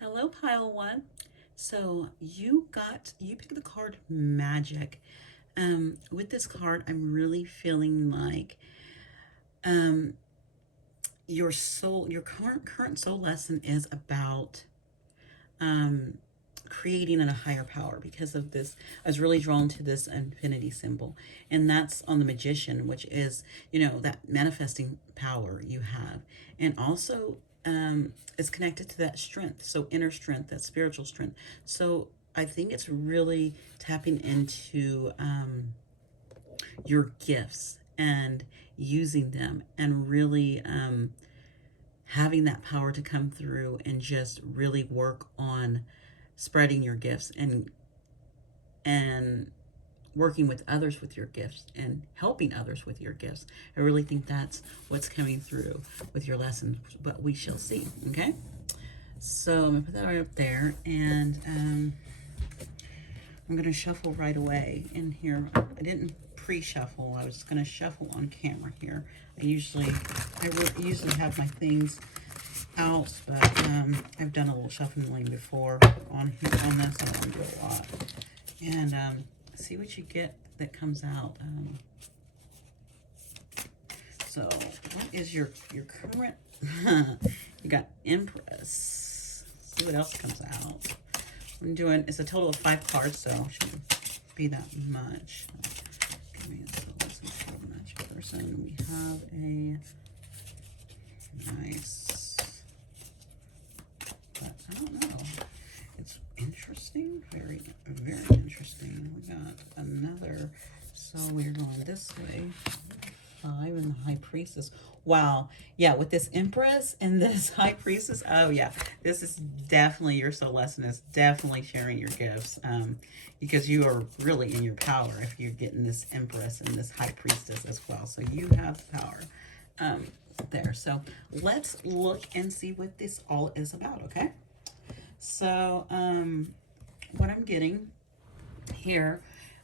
Hello, pile one. So you picked the card Magic. With this card, I'm really feeling like um your current soul lesson is about um creating a higher power because of this. I was really drawn to this infinity symbol, and that's on the magician, which is, that manifesting power you have. And also it's connected to that strength, so inner strength, that spiritual strength. So I think it's really tapping into your gifts and using them, and really having that power to come through and just really work on spreading your gifts, and working with others with your gifts and helping others with your gifts. I really think that's what's coming through with your lesson, but we shall see. Okay, so I'm gonna put that right up there, and I'm gonna shuffle right away in here. I didn't pre-shuffle. I was just gonna shuffle on camera here. I usually have my things out, but I've done a little shuffling before on here on this. I don't do a lot, and see what you get that comes out. So what is your current? You got Empress. See what else comes out. I'm doing, it's a total of 5 cards, so it shouldn't be that much. Give me a match person. We have a nice, but I don't know. It's interesting, very, very interesting. We got another, so we're going this way. 5 and the High Priestess. Wow. Yeah, with this Empress and this High Priestess, oh yeah, this is definitely, your soul lesson is definitely sharing your gifts, because you are really in your power if you're getting this Empress and this High Priestess as well. So you have power there. So let's look and see what this all is about, okay? So what I'm getting here,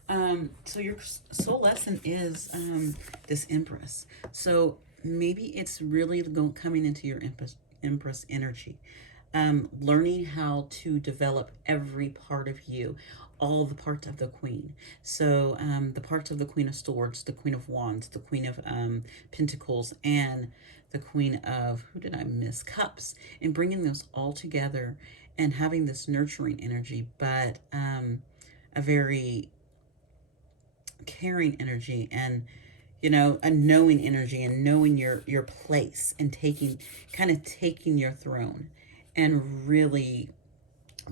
so your soul lesson is this Empress. So maybe it's really coming into your Empress energy, learning how to develop every part of you, all the parts of the Queen. So the parts of the Queen of Swords, the Queen of Wands, the Queen of Pentacles, and the Queen of, who did I miss? Cups, and bringing those all together and having this nurturing energy, but a very caring energy, and a knowing energy, and knowing your place, and taking your throne, and really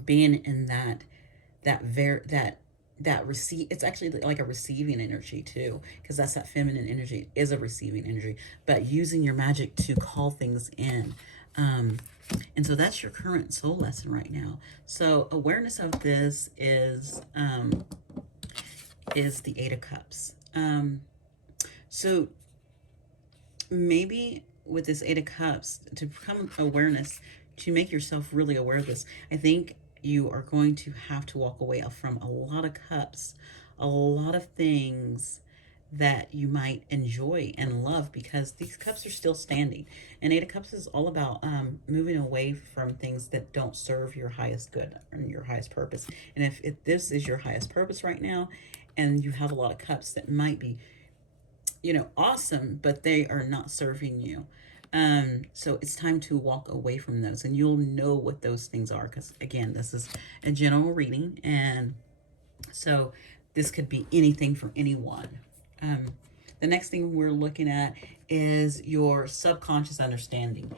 being in that receive. It's actually like a receiving energy too, because that's that feminine energy, is a receiving energy, but using your magic to call things in. And so that's your current soul lesson right now. So awareness of this is the Eight of Cups. So maybe with this Eight of Cups, to become awareness, to make yourself really aware of this, I think you are going to have to walk away from a lot of cups, a lot of things that you might enjoy and love, because these cups are still standing. And Eight of Cups is all about moving away from things that don't serve your highest good and your highest purpose. And if this is your highest purpose right now, and you have a lot of cups that might be, awesome, but they are not serving you. So it's time to walk away from those, and you'll know what those things are, because again, this is a general reading, and so this could be anything for anyone. The next thing we're looking at is your subconscious understanding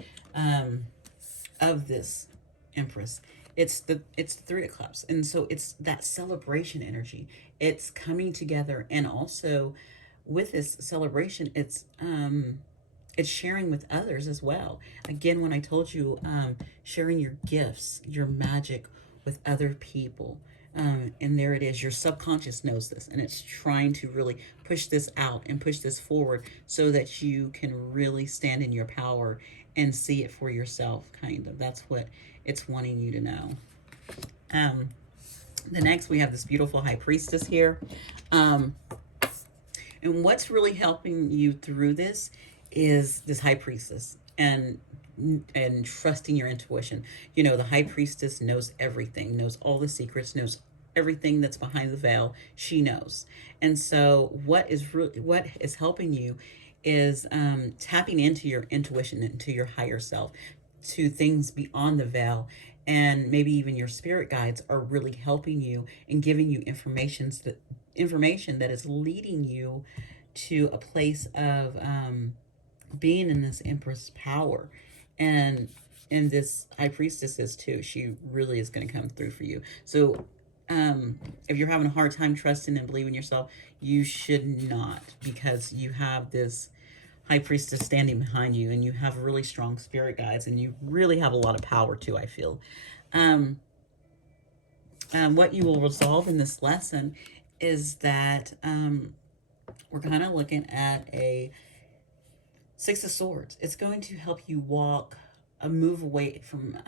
of this Empress. It's the Three of Cups, and so it's that celebration energy. It's coming together, and also with this celebration, it's sharing with others as well. Again, when I told you, sharing your gifts, your magic with other people. And there it is. Your subconscious knows this, and it's trying to really push this out and push this forward, so that you can really stand in your power and see it for yourself, kind of. That's what it's wanting you to know. The next, we have this beautiful High Priestess here. And what's really helping you through this is this High Priestess. And and trusting your intuition. You know, the high priestess knows everything, knows all the secrets, knows everything that's behind the veil. She knows. And so what is helping you is tapping into your intuition, into your higher self, to things beyond the veil. And maybe even your spirit guides are really helping you and giving you information that is leading you to a place of being in this empress power. And this high priestess is too. She really is going to come through for you. So if you're having a hard time trusting and believing yourself, you should not, because you have this high priestess standing behind you, and you have really strong spirit guides, and you really have a lot of power too, I feel. um, what you will resolve in this lesson is that we're kind of looking at a Six of Swords. It's going to help you walk a move away from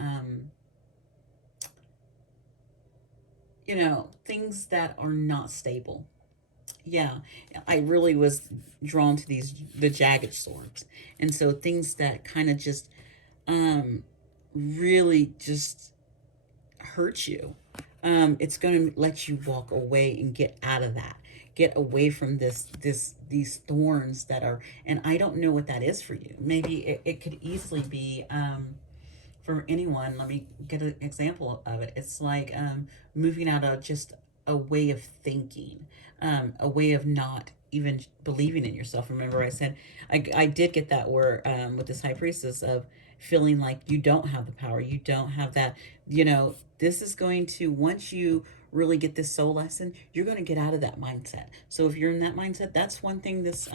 things that are not stable. Yeah, I really was drawn to the jagged swords. And so things that kind of just really just hurt you. It's going to let you walk away and get out of that. Get away from these thorns that are, and I don't know what that is for you. Maybe it could easily be for anyone. Let me get an example of it. It's like moving out of just a way of thinking, a way of not even believing in yourself. Remember, I said I did get that word with this high priestess of feeling like you don't have the power, you don't have that. This is going to, once you really get this soul lesson, you're going to get out of that mindset. So if you're in that mindset, that's one thing this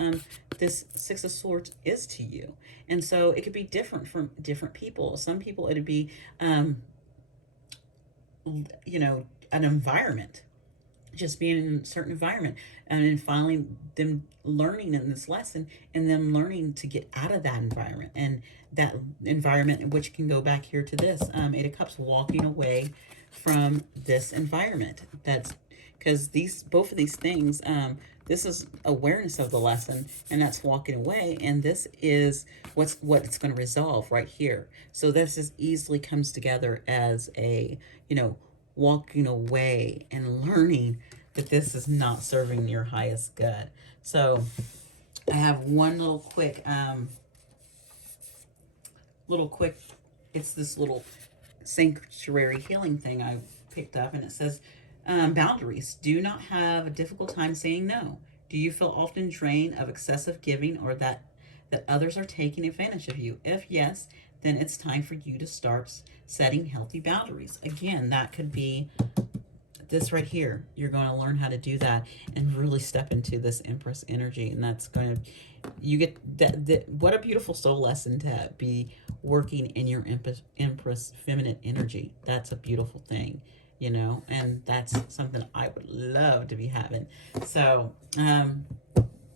Six of Swords is to you. And so it could be different from different people. Some people it'd be an environment, just being in a certain environment, and then finally them learning in this lesson, and them learning to get out of that environment, and that environment, which can go back here to this Eight of Cups, walking away from this environment. That's because both of these things, this is awareness of the lesson, and that's walking away, and this is what it's going to resolve right here. So this is easily comes together as a walking away and learning that this is not serving your highest good. So I have one little quick, it's this little sanctuary healing thing I picked up, and it says boundaries. Do not have a difficult time saying no. Do you feel often drained of excessive giving, or that others are taking advantage of you? If yes, then it's time for you to start setting healthy boundaries. Again, that could be this right here. You're going to learn how to do that and really step into this Empress energy. And that's going to, you get that, what a beautiful soul lesson to be working in your Empress feminine energy. That's a beautiful thing, and that's something I would love to be having. So,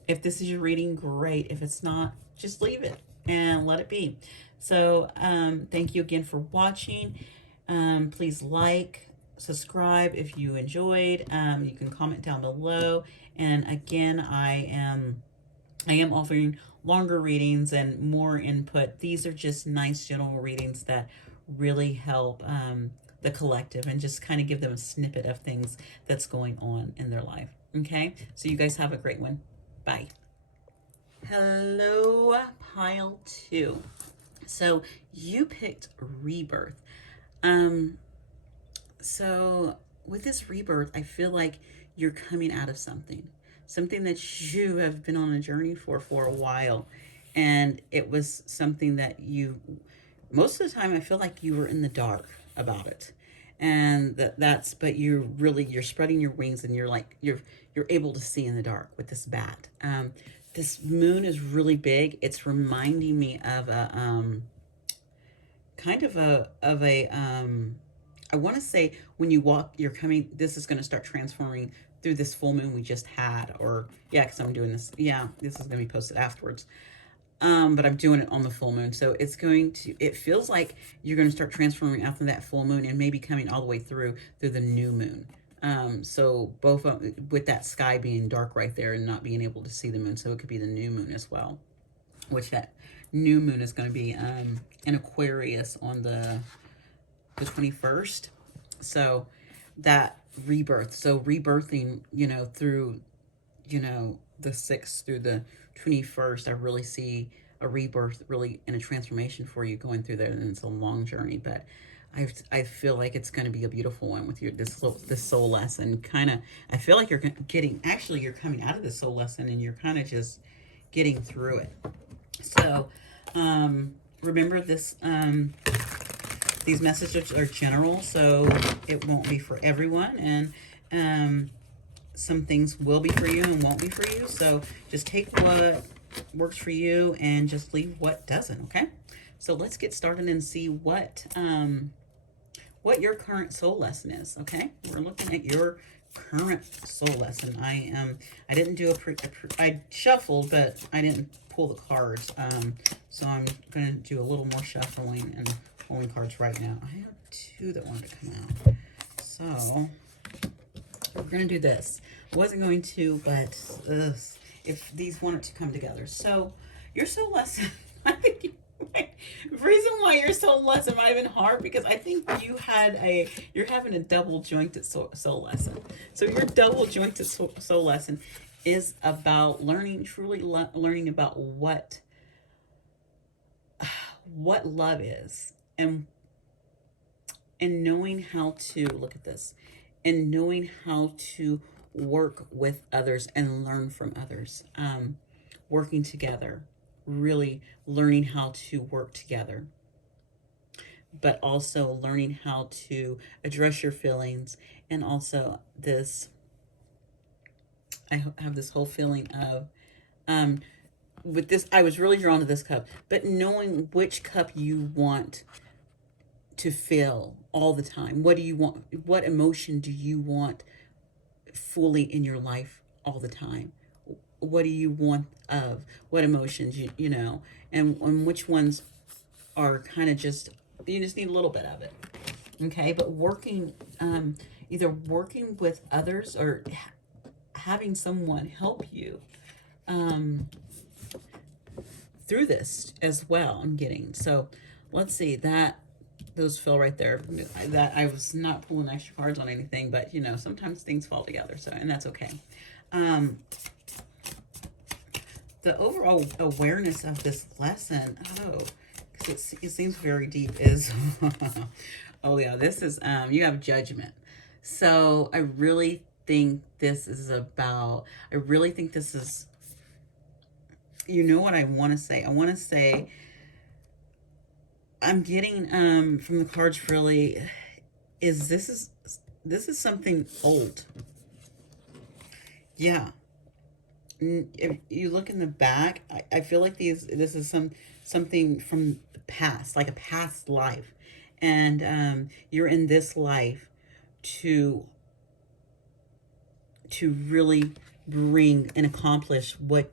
if this is your reading, great. If it's not, just leave it and let it be. So thank you again for watching. Please like, subscribe if you enjoyed. You can comment down below. And again, I am offering longer readings and more input. These are just nice general readings that really help the collective and just kind of give them a snippet of things that's going on in their life. Okay, so you guys have a great one. Bye. Hello, pile 2. So you picked rebirth. So with this rebirth, I feel like you're coming out of something that you have been on a journey for a while. And it was something that most of the time, I feel like you were in the dark about it. And but you're spreading your wings, and you're able to see in the dark with this bat. This moon is really big. It's reminding me of a I want to say when you walk, this is going to start transforming through this full moon we just had, because I'm doing this. Yeah, this is going to be posted afterwards. But I'm doing it on the full moon. So it feels like you're going to start transforming after that full moon, and maybe coming all the way through the new moon. So both with that sky being dark right there and not being able to see the moon. So it could be the new moon as well. which that new moon is going to be in Aquarius on the 21st. So that rebirth, so rebirthing, through, the 6th through the 21st, I really see a rebirth, really, and a transformation for you going through there. And it's a long journey, but I feel like it's going to be a beautiful one with this soul lesson. Kind of, I feel like you're getting, actually, you're coming out of the soul lesson and you're kind of just getting through it. So, remember this, these messages are general, so it won't be for everyone. And, some things will be for you and won't be for you. So just take what works for you and just leave what doesn't, okay? So let's get started and see what your current soul lesson is, okay? We're looking at your current soul lesson. I didn't do I shuffled, but I didn't pull the cards. So I'm going to do a little more shuffling and pulling cards right now. I have 2 that wanted to come out. So we're going to do this. I wasn't going to, but if these wanted to come together. So your soul lesson, I think the reason why your soul lesson might have been hard, because I think you're having a double jointed soul lesson. So your double jointed soul lesson is about truly learning about what love is, and knowing how to look at this, and knowing how to work with others and learn from others, working together, really learning how to work together, but also learning how to address your feelings. And also I have this whole feeling of, with this, I was really drawn to this cup, but knowing which cup you want to feel all the time. What do you want? What emotion do you want fully in your life all the time? What do you want of what emotions, and which ones are kind of you just need a little bit of it. Okay. But either working with others or having someone help you, through this as well. I'm getting, so let's see that those fell right there. That I was not pulling extra cards on anything, but sometimes things fall together. So, and that's okay. The overall awareness of this lesson, because it seems very deep, is oh yeah, this is you have judgment. So I really think this is, what I want to say. I want to say, I'm getting from the cards, really, is this is something old. Yeah. If you look in the back, I feel like this is something from the past, like a past life. And you're in this life to really bring and accomplish what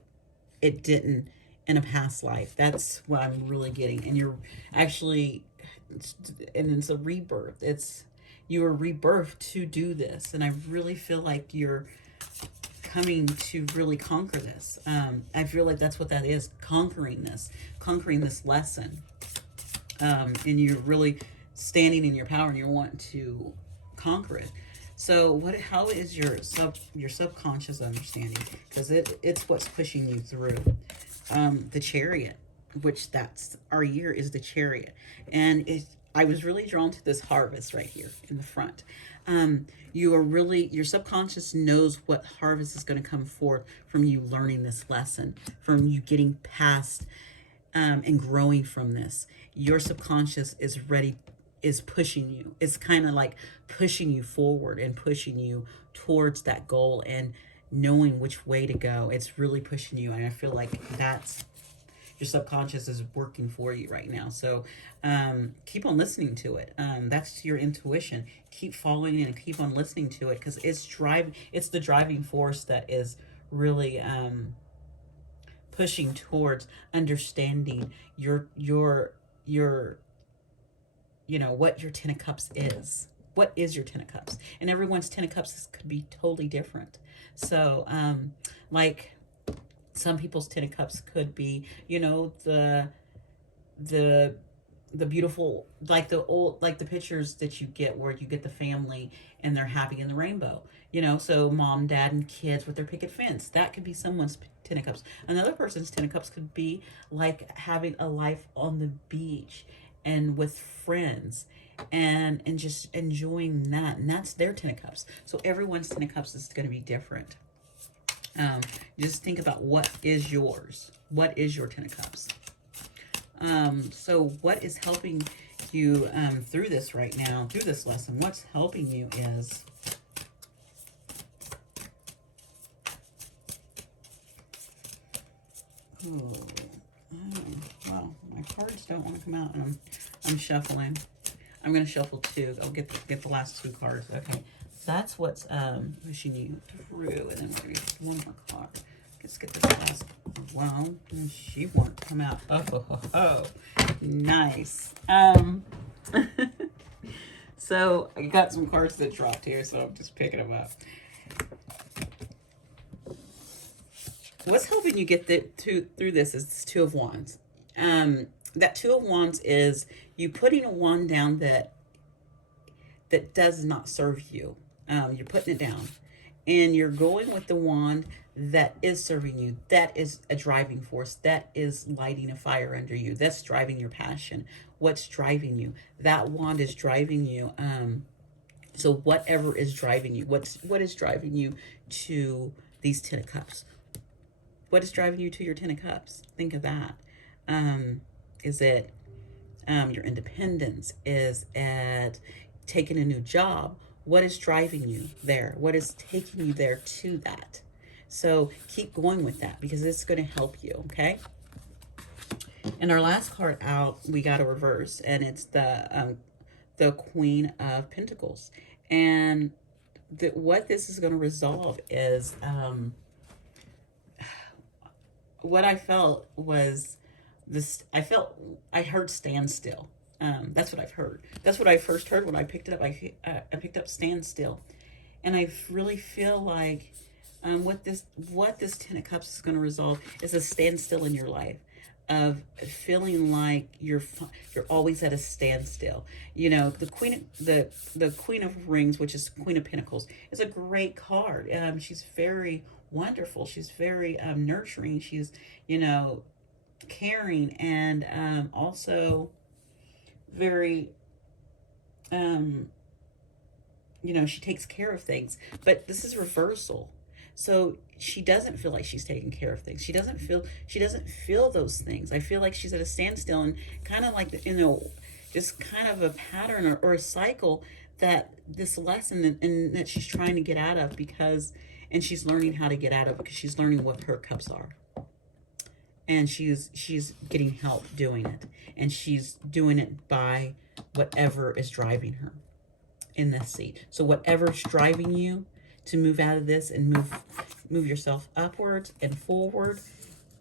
it didn't in a past life. That's what I'm really getting. And you're actually, and it's a rebirth. You were rebirthed to do this. And I really feel like you're coming to really conquer this. I feel like that's what that is, conquering this lesson. And you're really standing in your power, and you want to conquer it. So how is your subconscious understanding? Because it's what's pushing you through. The Chariot, which that's our year, is the Chariot. And I was really drawn to this harvest right here in the front. Your subconscious knows what harvest is going to come forth from you learning this lesson, from you getting past and growing from this. Your subconscious is pushing you. It's kind of like pushing you forward and pushing you towards that goal, and knowing which way to go. It's really pushing you. And I feel like your subconscious is working for you right now. So keep on listening to it. That's your intuition. Keep following it and keep on listening to it, because it's the driving force that is really pushing towards understanding your what your Ten of Cups is. What is your Ten of Cups? And everyone's Ten of Cups could be totally different. So like Some people's Ten of Cups could be, you know, the the beautiful, like the old, like the pictures that you get where you get the family and they're happy in the rainbow, you know, so mom, dad, and kids with their picket fence. That could be someone's Ten of Cups. Another person's Ten of Cups could be like having a life on the beach and with friends, and just enjoying that, and that's their Ten of Cups. So everyone's Ten of Cups is going to be different. um, just think about what is yours. What is your Ten of Cups? So what is helping you through this right now, through this lesson? What's helping you is, well, my cards don't want to come out, and I'm shuffling. I'm going to shuffle two. I'll get the last two cards. Okay, that's what's pushing you through, and then we're going to get one more card. Let's get this last. Well, she won't come out. Oh, nice. So I got some cards that dropped here, so I'm just picking them up. What's helping you get through this is this Two of Wands. That Two of Wands is you putting a wand down that does not serve you. You're putting it down, and you're going with the wand that is serving you. That is a driving force. That is lighting a fire under you. That's driving your passion. What's driving you? That wand is driving you. So whatever is driving you, what is driving you to these Ten of Cups? What is driving you to your Ten of Cups? Think of that. Is it your independence? Is it taking a new job? What is driving you there? What is taking you there to that? So keep going with that, because it's going to help you, okay? And our last card out, we got a reverse, and it's the Queen of Pentacles. And what this is going to resolve is, what I felt was this. I heard standstill. That's what I've heard. That's what I first heard when I picked it up. I picked up standstill, and I really feel like what this Ten of Cups is going to resolve is a standstill in your life, of feeling like you're always at a standstill. You know, the Queen of Rings, which is Queen of Pentacles, is a great card. She's very wonderful. She's very nurturing. She's, you know, caring, and also very you know, she takes care of things. But this is reversal. So she doesn't feel like she's taking care of things. She doesn't feel those things. I feel like she's at a standstill, and kind of like, you know, just kind of a pattern or a cycle that this lesson, and that she's trying to get out of, and she's learning how to get out of, because she's learning what her cups are. And she's getting help doing it. And she's doing it by whatever is driving her in this seat. So whatever's driving you to move out of this and move yourself upwards and forward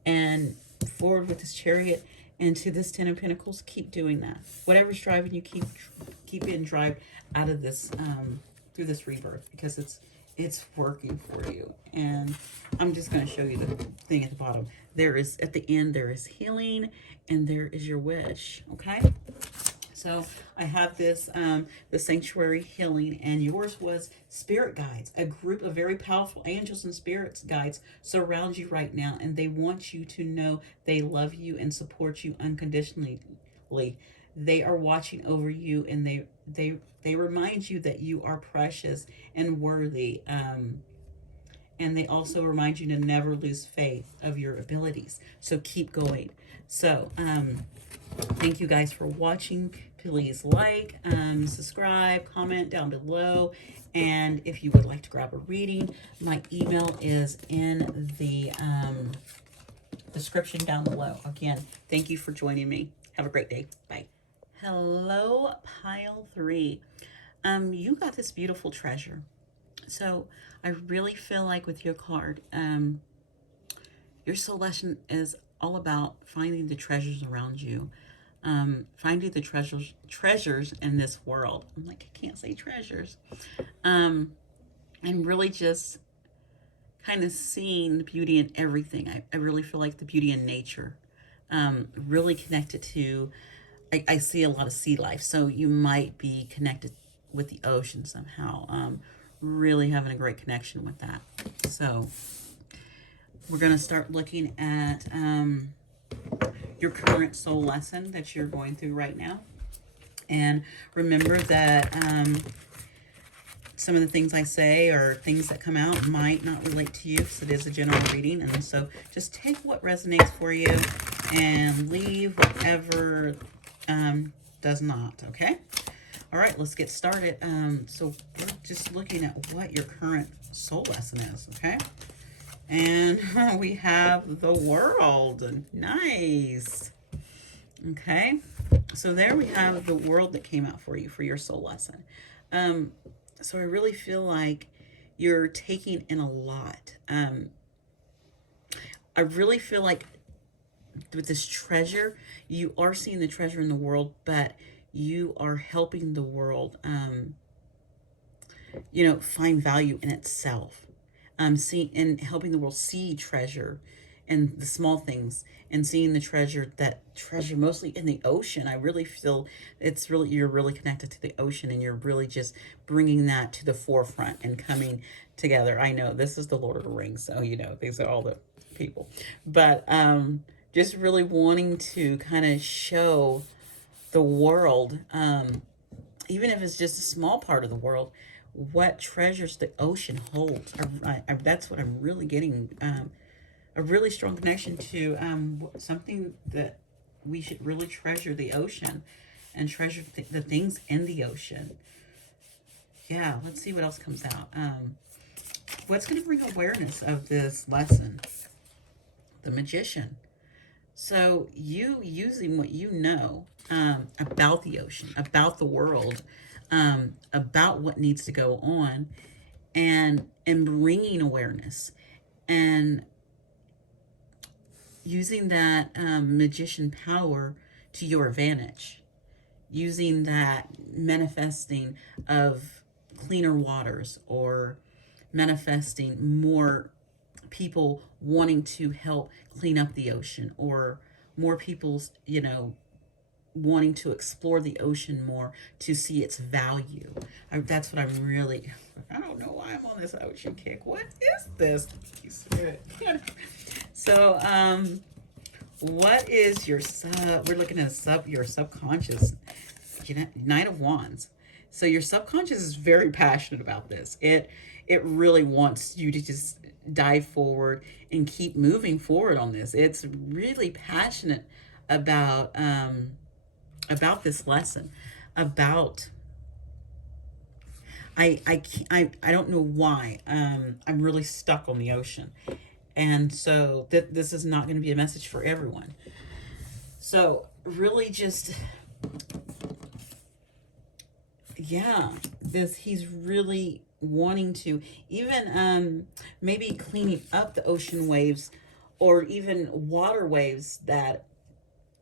with this Chariot into this Ten of Pentacles, keep doing that. Whatever's driving you, keep being drive out of this through this rebirth, because it's working for you. And I'm just going to show you the thing at the bottom. There is, at the end, there is healing, and there is your wish. Okay. So I have this, the Sanctuary Healing, and yours was Spirit Guides. A group of very powerful angels and spirits guides surround you right now, and they want you to know they love you and support you unconditionally. They are watching over you, and they remind you that you are precious and worthy. And they also remind you to never lose faith of your abilities. So keep going. So thank you guys for watching. Please like, subscribe, comment down below. And if you would like to grab a reading, my email is in the description down below. Again, thank you for joining me. Have a great day. Bye. Hello, pile 3. You got this beautiful treasure. So I really feel like with your card, your soul lesson is all about finding the treasures around you. Finding the treasures in this world. I'm like, I can't say treasures. And really just kind of seeing the beauty in everything. I really feel like the beauty in nature. Really connected to, I see a lot of sea life. So you might be connected with the ocean somehow. Really having a great connection with that. So we're going to start looking at your current soul lesson that you're going through right now. And remember that some of the things I say or things that come out might not relate to you because it is a general reading. And so just take what resonates for you and leave whatever does not, okay? All right, let's get started. So we're just looking at what your current soul lesson is, okay? And we have the World. Nice. Okay. So there we have the World that came out for you for your soul lesson. So I really feel like you're taking in a lot. I really feel like with this treasure, you are seeing the treasure in the world, but you are helping the world, find value in itself. See and helping the world see treasure and the small things and seeing the treasure mostly in the ocean. I really feel you're really connected to the ocean and you're really just bringing that to the forefront and coming together. I know this is the Lord of the Rings, so these are all the people, but just really wanting to kind of show the world, even if it's just a small part of the world, what treasures the ocean holds. That's what I'm really getting, a really strong connection to, something that we should really treasure the ocean and treasure the things in the ocean. Yeah, let's see what else comes out. What's going to bring awareness of this lesson? The Magician. So you using what you know about the ocean, about the world, about what needs to go on, and bringing awareness, and using that magician power to your advantage, using that manifesting of cleaner waters or manifesting more people wanting to help clean up the ocean, or more people's, wanting to explore the ocean more to see its value. That's what I'm really, I don't know why I'm on this ocean kick. What is this? So, what is your we're looking at your subconscious, Knight of Wands. So your subconscious is very passionate about this. It really wants you to just dive forward and keep moving forward on this. It's really passionate about this lesson, about I don't know why I'm really stuck on the ocean, and so this is not going to be a message for everyone. So really just he's really wanting to even maybe cleaning up the ocean waves, or even water waves that,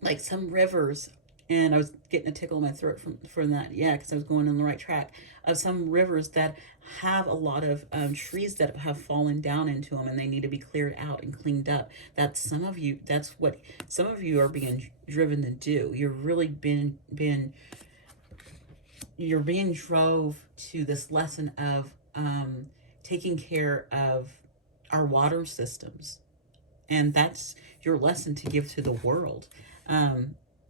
like some rivers. And I was getting a tickle in my throat from that, because I was going on the right track, of some rivers that have a lot of trees that have fallen down into them, and they need to be cleared out and cleaned up. That's what some of you are being driven to do. You're really you're being drove to this lesson of taking care of our water systems, and that's your lesson to give to the world.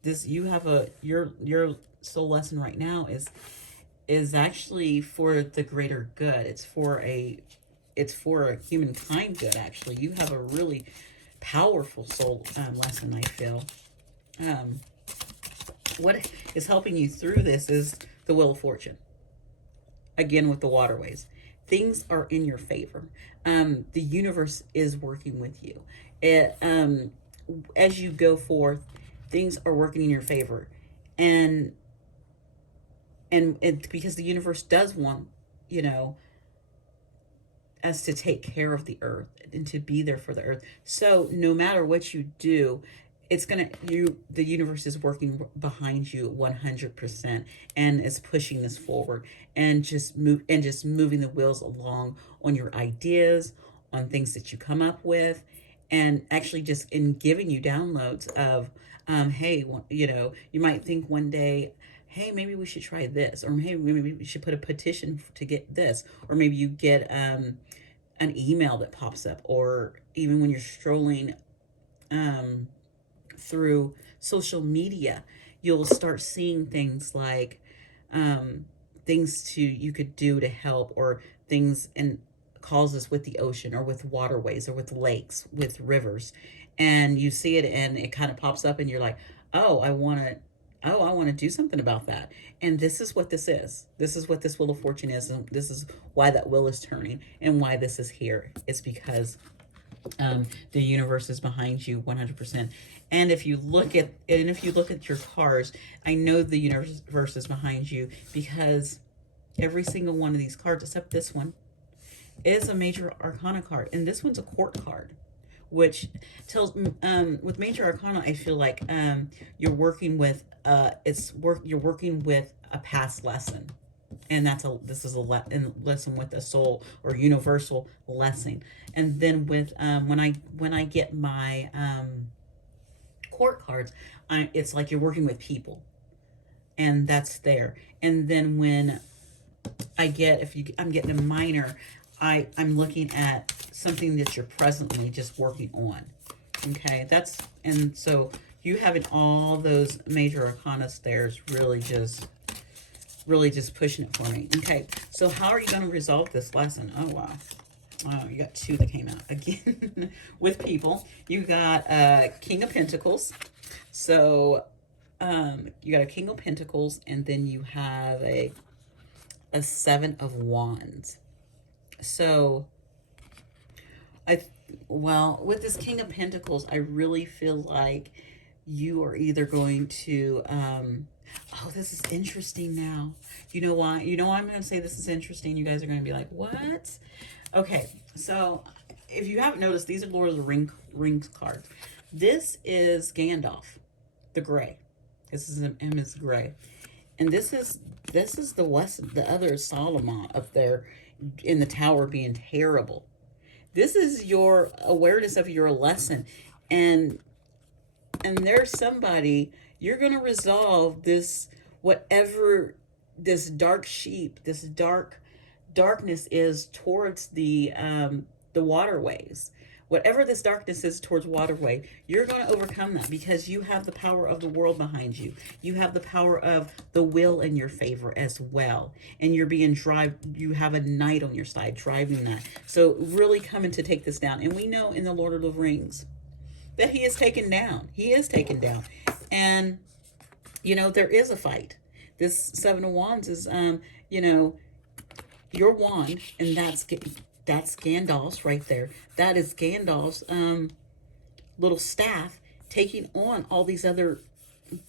Your soul lesson right now is actually for the greater good. It's for a humankind good. Actually, you have a really powerful soul lesson, I feel. What is helping you through this is the Wheel of Fortune. Again, with the waterways, things are in your favor. The universe is working with you. As you go forth, things are working in your favor, and because the universe does want, us to take care of the earth and to be there for the earth. So no matter what you do, the universe is working behind you 100%, and is pushing this forward, and just moving the wheels along on your ideas, on things that you come up with, and actually just in giving you downloads of, hey, you know, you might think one day, hey, maybe we should try this, or hey, maybe we should put a petition to get this, or maybe you get an email that pops up, or even when you're strolling um, through social media, you'll start seeing things like things to you could do to help, or things and causes with the ocean, or with waterways, or with lakes, with rivers, and you see it and it kind of pops up and you're like, oh, I want to do something about that. And this is what this is. This is what this wheel of fortune is, and this is why that wheel is turning, and why this is here. It's because the universe is behind you 100%. And if you look at your cards, I know the universe is behind you, because every single one of these cards, except this one, is a major arcana card, and this one's a court card, which tells with major arcana, I feel like you're working with you're working with a past lesson, and this is a lesson with a soul or universal lesson. And then with when I get my court cards, it's like you're working with people, and that's there. And then when I'm getting a minor, I'm looking at something that you're presently just working on. Okay, and so you having all those major arcana there is really just pushing it for me. Okay, so how are you going to resolve this lesson? Oh, wow. Oh, you got two that came out again. With people, you got King of Pentacles. So you got a King of Pentacles, and then you have a Seven of Wands. So well, with this King of Pentacles, I really feel like you are either going to oh, this is interesting now. You know why? You know why I'm going to say this is interesting? You guys are going to be like, what? Okay, so if you haven't noticed, these are Lord of the Rings cards. This is Gandalf, the Gray. This is him as Gray. And this is the other Solomon up there in the tower being terrible. This is your awareness of your lesson. And there's somebody, you're going to resolve this, whatever this dark sheep, this darkness is towards the waterways. Whatever this darkness is towards waterway, you're going to overcome that, because you have the power of the world behind you. You have the power of the will in your favor as well. And you're being you have a knight on your side driving that. So really coming to take this down. And we know in the Lord of the Rings that he is taken down. He is taken down. And, you know, there is a fight. This Seven of Wands is, you know, your wand, and that's Gandalf's right there. That is Gandalf's little staff taking on all these other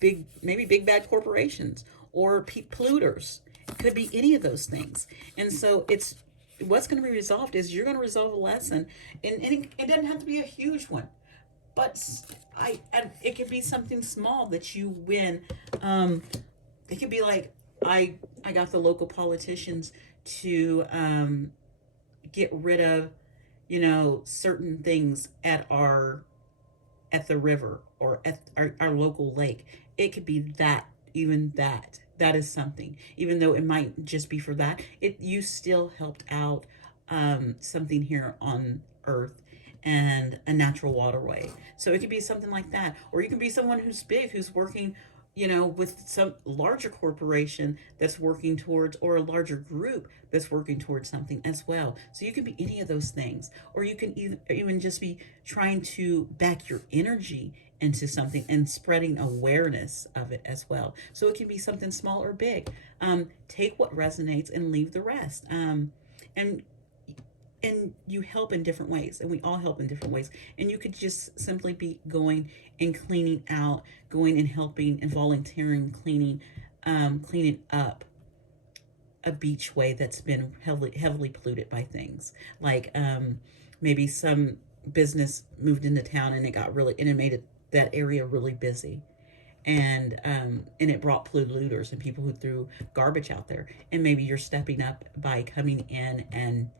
maybe big bad corporations, or polluters. It could be any of those things. And so it's what's going to be resolved is you're going to resolve a lesson, and it doesn't have to be a huge one, but it could be something small that you win. It could be like I got the local politicians to get rid of, you know, certain things at the river, or at our local lake. It could be that, even that is something, even though it might just be for that, you still helped out something here on earth, and a natural waterway. So it could be something like that. Or you can be someone who's big, who's working, you know, with some larger corporation that's working towards, or a larger group that's working towards something as well. So you can be any of those things. Or you can even just be trying to back your energy into something and spreading awareness of it as well. So it can be something small or big. Take what resonates and leave the rest. And you help in different ways, and we all help in different ways. And you could just simply be going and cleaning out, going and helping and volunteering, cleaning up a beachway that's been heavily polluted by things like maybe some business moved into town, and it made that area really busy. And it brought polluters and people who threw garbage out there. And maybe you're stepping up by coming in and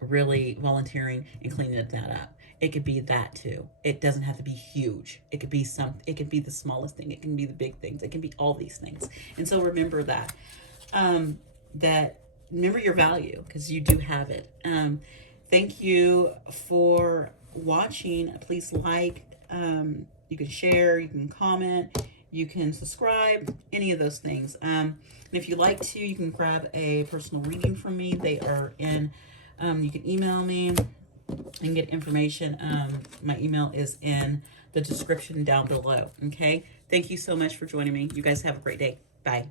really volunteering and cleaning that up. It could be that too. It doesn't have to be huge. It could be it could be the smallest thing. It can be the big things. It can be all these things. And so remember that. That remember your value, because you do have it. Thank you for watching. Please like, you can share, you can comment, you can subscribe, any of those things. And if you like to, you can grab a personal reading from me. They are in, you can email me and get information. My email is in the description down below. Okay. Thank you so much for joining me. You guys have a great day. Bye.